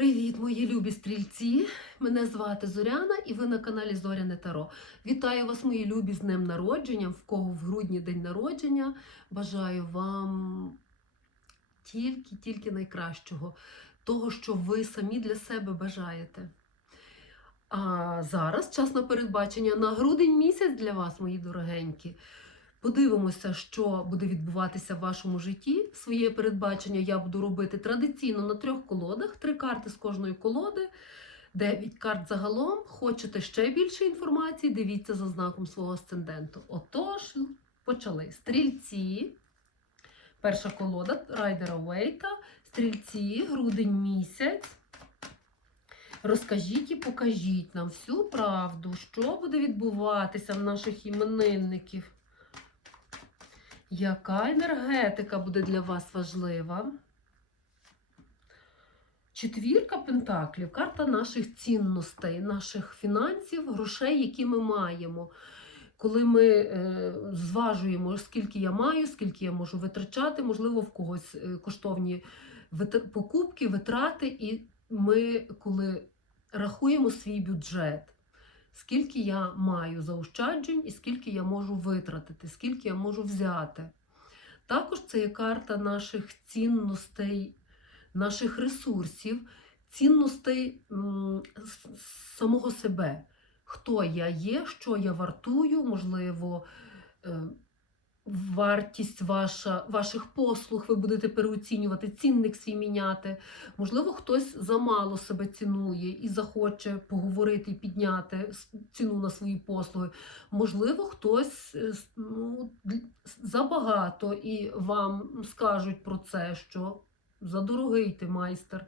Привіт, мої любі стрільці! Мене звати Зоряна і ви на каналі Зоряне Таро. Вітаю вас, мої любі, з днем народження. В кого в грудні день народження. Бажаю вам тільки-тільки найкращого, того, що ви самі для себе бажаєте. А зараз час на передбачення на грудень місяць для вас, мої дорогенькі. Подивимося, що буде відбуватися в вашому житті. Своє передбачення я буду робити традиційно на трьох колодах: три карти з кожної колоди, дев'ять карт загалом. Хочете ще більше інформації? Дивіться за знаком свого асценденту. Отож, почали. Стрільці. Перша колода Райдера Вейта. Стрільці, грудень місяць. Розкажіть і покажіть нам всю правду, що буде відбуватися в наших іменинників. Яка енергетика буде для вас важлива? Четвірка пентаклів карта наших цінностей, наших фінансів, грошей, які ми маємо. Коли ми е, зважуємо, скільки я маю, скільки я можу витрачати, можливо, в когось е, коштовні покупки, витрати, і ми, коли рахуємо свій бюджет, скільки я маю заощаджень і скільки я можу витратити, скільки я можу взяти. Також це є карта наших цінностей, наших ресурсів, цінностей самого себе. Хто я є, що я вартую, можливо, е, вартість ваша, ваших послуг ви будете переоцінювати, цінник свій міняти. Можливо, хтось замало себе цінує і захоче поговорити і підняти ціну на свої послуги. Можливо, хтось е, ну, забагато і вам скажуть про це, що задорогий ти майстер.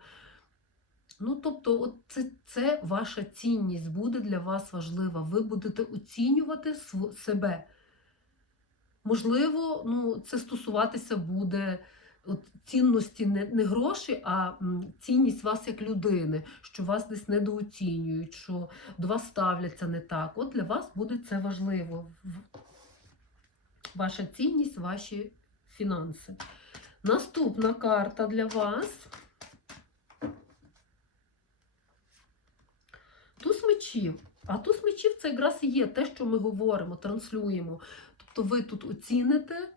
Ну, тобто, от це, це ваша цінність буде для вас важлива. Ви будете оцінювати себе. Можливо, ну, це стосуватися буде от, цінності не, не гроші, а цінність вас як людини, що вас десь недооцінюють, що до вас ставляться не так. От для вас буде це важливо. Ваша цінність, ваші фінанси. Наступна карта для вас. Туз мечів. А туз мечів це якраз і є те, що ми говоримо, транслюємо. Тобто ви тут оціните,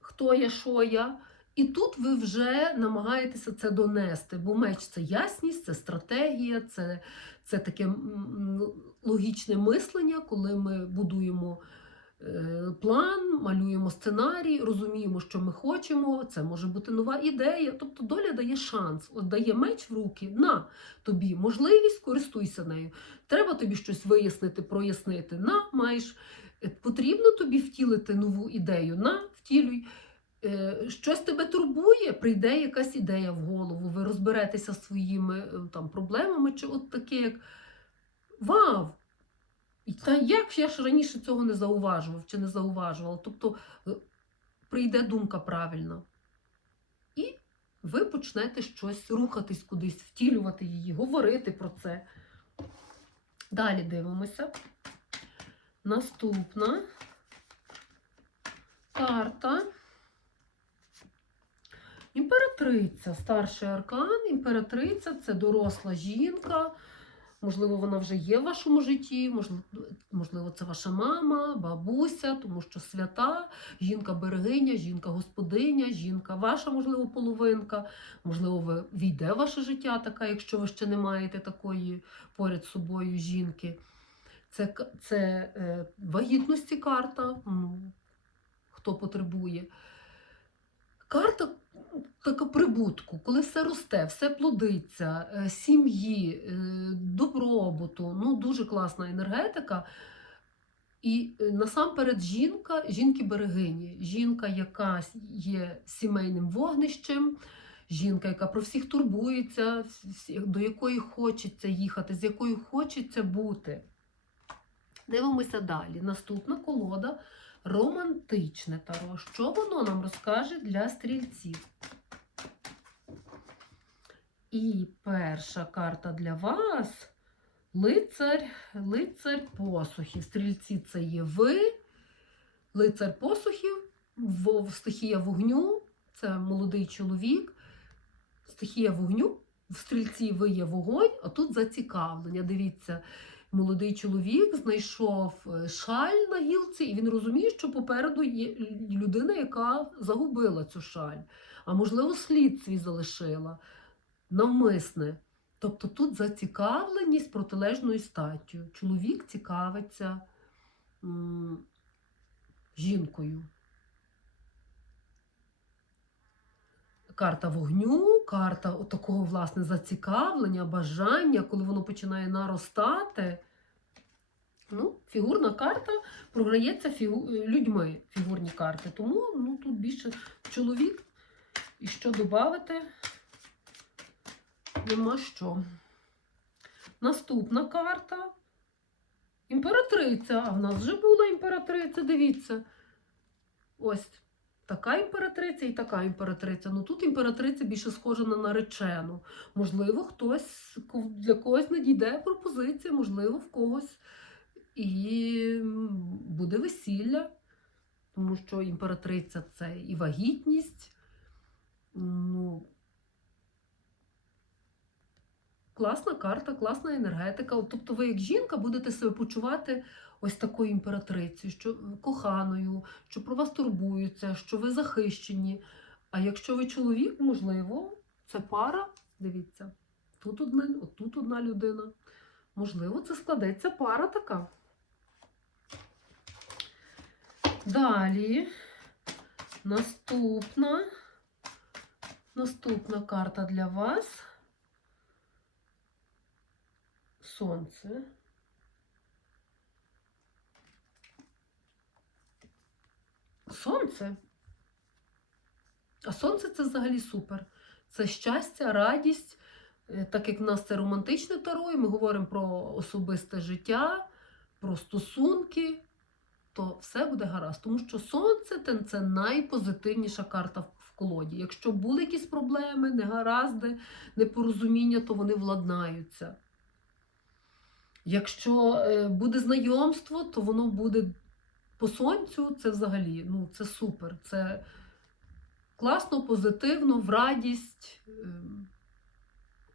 хто я, що я. І тут ви вже намагаєтеся це донести, бо меч це ясність, це стратегія, це, це таке логічне мислення, коли ми будуємо е, план, малюємо сценарій, розуміємо, що ми хочемо. Це може бути нова ідея. Тобто доля дає шанс, от дає меч в руки, на тобі можливість, користуйся нею. Треба тобі щось вияснити, прояснити. На, маєш. Е, Потрібно тобі втілити нову ідею. На, втілюй. Е, Щось тебе турбує, прийде якась ідея в голову, ви розберетеся своїми е, там, проблемами, чи от таке, як Вау! Та як я ж раніше цього не зауважував чи не зауважувала? Тобто прийде думка правильна. І ви почнете щось рухатись кудись, втілювати її, говорити про це. Далі дивимося. Наступна карта. Імператриця, старший аркан, імператриця це доросла жінка. Можливо, вона вже є в вашому житті, можливо, це ваша мама, бабуся, тому що свята, жінка-берегиня, жінка-господиня, жінка, ваша, можливо, половинка. Можливо, війде в ваше життя така, якщо ви ще не маєте такої поряд з собою жінки. Це, це е, вагітності карта, хто потребує. Карта така прибутку, коли все росте, все плодиться, е, сім'ї, е, добробуту. Ну, дуже класна енергетика. І е, насамперед жінка, жінки-берегині, жінка, яка є сімейним вогнищем, жінка, яка про всіх турбується, до якої хочеться їхати, з якою хочеться бути. Дивимося далі. Наступна колода романтичне таро. Що воно нам розкаже для стрільців? І перша карта для вас лицар, лицар посухів. Стрільці це є ви, лицар посухів, стихія вогню, це молодий чоловік. Стихія вогню в стрільці виє вогонь, а тут зацікавлення. Дивіться, молодий чоловік знайшов е, шаль на гілці, і він розуміє, що попереду є людина, яка загубила цю шаль, а можливо, слід свій залишила навмисне. Тобто тут зацікавленість протилежною статтю. Чоловік цікавиться м, жінкою. Карта вогню, карта такого власне зацікавлення, бажання, коли воно починає наростати. Ну, фігурна карта програється фігу... людьми, фігурні карти. Тому ну, тут більше чоловік. І що додати? Нема що. Наступна карта. Імператриця. А в нас вже була імператриця, дивіться. Ось така імператриця і така імператриця. Ну тут імператриця більше схожа на наречену. Можливо, хтось для когось надійде пропозиція, можливо, в когось і буде весілля, тому що імператриця це і вагітність. Ну, класна карта, класна енергетика. Тобто, ви, як жінка, будете себе почувати ось такою імператрицею, що коханою, що про вас турбуються, що ви захищені. А якщо ви чоловік, можливо, це пара. Дивіться, тут одна, тут одна людина. Можливо, це складеться пара така. Далі наступна, наступна карта для вас. Сонце. Сонце. А сонце це взагалі супер. Це щастя, радість. Е, Так як в нас це романтичне таро, і ми говоримо про особисте життя, про стосунки, то все буде гаразд. Тому що сонце це, найпозитивніша карта в колоді. Якщо були якісь проблеми, негаразди, непорозуміння, то вони владнаються. Якщо е, буде знайомство, то воно буде по сонцю, це взагалі ну, це супер. Це класно, позитивно, в радість. Ем,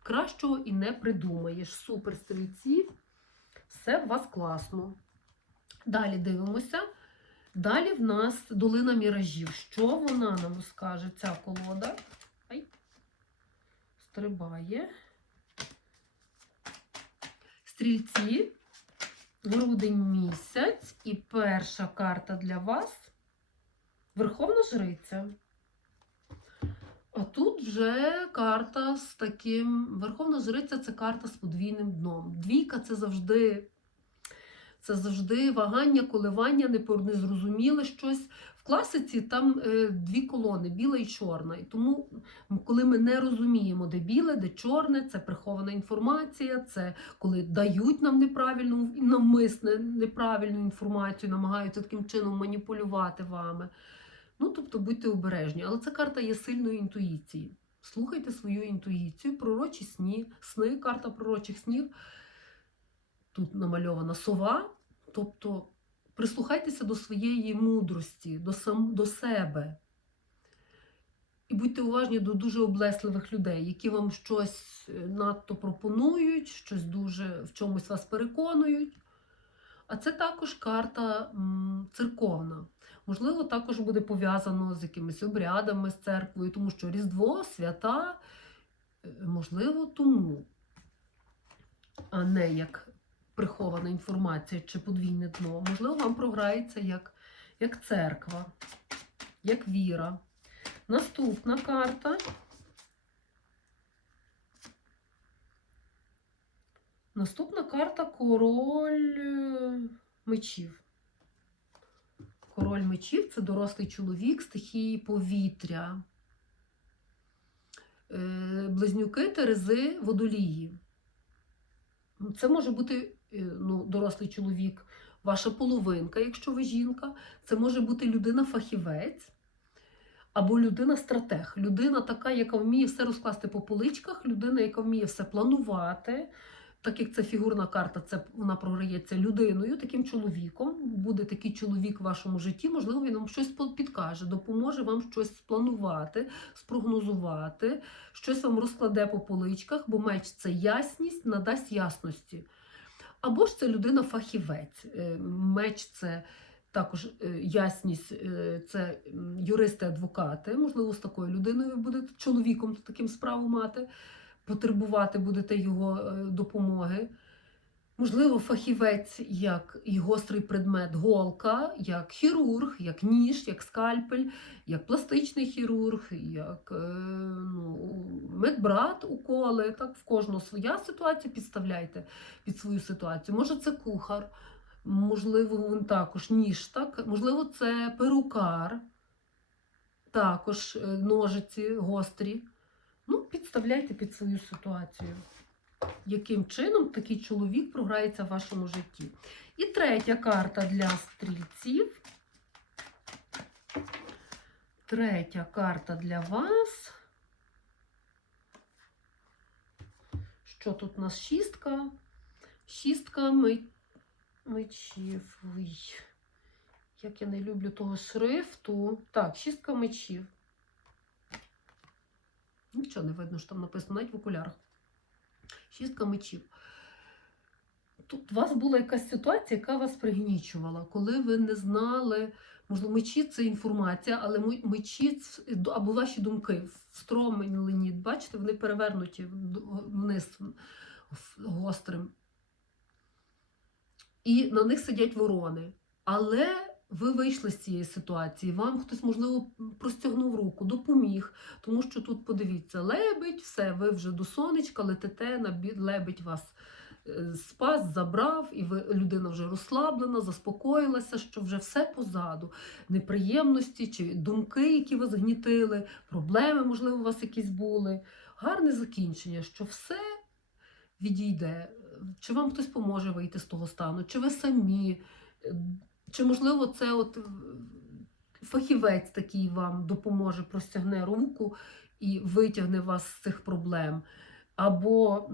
Кращого і не придумаєш. Супер стрільці. Все у вас класно. Далі дивимося. Далі в нас долина міражів. Що вона нам скаже, ця колода? Ай. Стрибає. Стрільці, грудень місяць, і перша карта для вас Верховна Жриця. А тут вже карта з таким. Верховна Жриця це карта з подвійним дном. Двійка це завжди це завжди вагання, коливання, незрозуміле щось. В класиці там е, дві колони біла і чорна. І тому, коли ми не розуміємо, де біле, де чорне, це прихована інформація, це коли дають нам неправильну навмисне неправильну інформацію, намагаються таким чином маніпулювати вами. Ну, тобто будьте обережні. Але ця карта є сильної інтуїції. Слухайте свою інтуїцію, пророчі сні, сни, карта пророчих снів. Тут намальована сова. Тобто прислухайтеся до своєї мудрості, до, сам, до себе. І будьте уважні до дуже облесливих людей, які вам щось е, надто пропонують, щось дуже в чомусь вас переконують. А це також карта церковна. Можливо, також буде пов'язано з якимись обрядами з церквою, тому що Різдво, свята, е, можливо, тому, а не як прихована інформація чи подвійне дно. Можливо, вам програється як, як церква, як віра. Наступна карта. Наступна карта король е, мечів. Король мечів це дорослий чоловік стихії повітря. Е, Близнюки Терези водолії. Це може бути ну, дорослий чоловік, ваша половинка, якщо ви жінка. Це може бути людина-фахівець або людина-стратег. Людина така, яка вміє все розкласти по поличках, людина, яка вміє все планувати, так як це фігурна карта, це вона програється людиною, таким чоловіком. Буде такий чоловік в вашому житті, можливо, він вам щось підкаже, допоможе вам щось спланувати, спрогнозувати, щось вам розкладе по поличках, бо меч це ясність, надасть ясності. Або ж це людина фахівець. Е, Меч це також е, ясність, е, це юристи-адвокати. Можливо, з такою людиною будете чоловіком таким справу мати, потребувати будете його допомоги. Можливо, фахівець як і гострий предмет голка, як хірург, як ніж, як скальпель, як пластичний хірург, як е, ну, медбрат уколи. Так, в кожного своя ситуація, підставляйте під свою ситуацію. Може, це кухар, можливо, він також ніж, так? можливо, це перукар, також е, ножиці гострі. Ну, підставляйте під свою ситуацію. Яким чином такий чоловік програється в вашому житті? І третя карта для стрільців. Третя карта для вас. Що тут у нас шістка? Шістка мечів. Ой, як я не люблю того шрифту. Так, шістка мечів. Нічого не видно, що там написано, навіть в окулярах. Шістка мечів. Тут у вас була якась ситуація, яка вас пригнічувала, коли ви не знали, можливо, мечі це інформація, але мечі або ваші думки встромлені, бачите, вони перевернуті вниз гострим. І на них сидять ворони. Але ви вийшли з цієї ситуації, вам хтось, можливо, простягнув руку, допоміг. Тому що тут подивіться, лебедь, все, ви вже до сонечка летите, на бі- лебедь вас е, спас, забрав, і ви, людина вже розслаблена, заспокоїлася, що вже все позаду. Неприємності чи думки, які вас гнітили, проблеми, можливо, у вас якісь були. Гарне закінчення, що все відійде. Чи вам хтось поможе вийти з того стану, чи ви самі, е, чи можливо це от е, фахівець такий вам допоможе, простягне руку і витягне вас з цих проблем. Або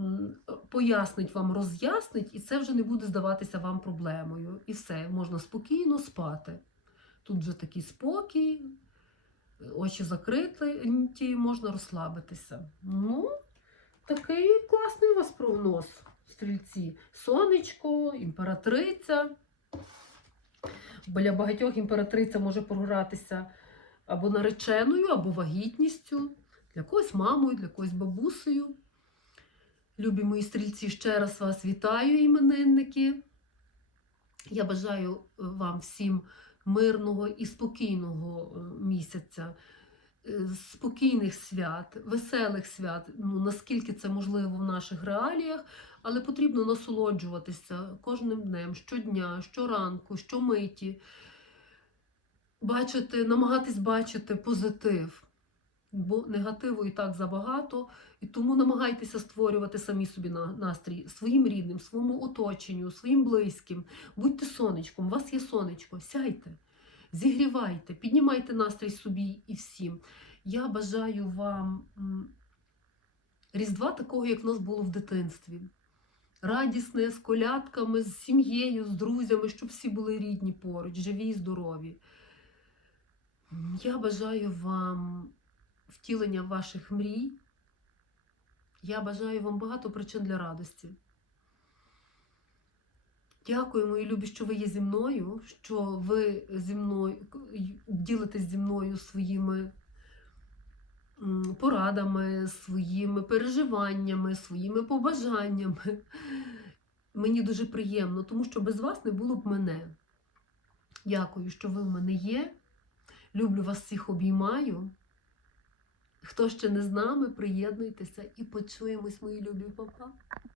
пояснить вам, роз'яснить, і це вже не буде здаватися вам проблемою. І все, можна спокійно спати. Тут вже такий спокій, очі закриті, можна розслабитися. Ну, такий класний у вас прогноз, стрільці. Сонечко, імператриця. Біля багатьох імператриця може програтися або нареченою, або вагітністю, для когось мамою, для когось бабусею. Любі мої стрільці, ще раз вас вітаю, іменинники. Я бажаю е, вам всім мирного і спокійного е, місяця, спокійних свят, веселих свят, ну, наскільки це можливо в наших реаліях, але потрібно насолоджуватися кожним днем, щодня, щоранку, щомиті, бачити, намагатись бачити позитив. Бо негативу і так забагато, і тому намагайтеся створювати самі собі настрій своїм рідним, своєму оточенню, своїм близьким. Будьте сонечком, у вас є сонечко, сяйте, зігрівайте, піднімайте настрій собі і всім. Я бажаю вам різдва такого, як в нас було в дитинстві. Радісне, з колядками, з сім'єю, з друзями, щоб всі були рідні поруч, живі і здорові. Я бажаю вам втілення ваших мрій. Я бажаю вам багато причин для радості. Дякую, мої любі, що ви є зі мною, що ви зі мною ділитесь зі мною своїми порадами, своїми переживаннями, своїми побажаннями. Мені дуже приємно, тому що без вас не було б мене. Дякую, що ви в мене є. Люблю вас всіх обіймаю. Хто ще не з нами, приєднуйтеся і почуємось, мої любі папа.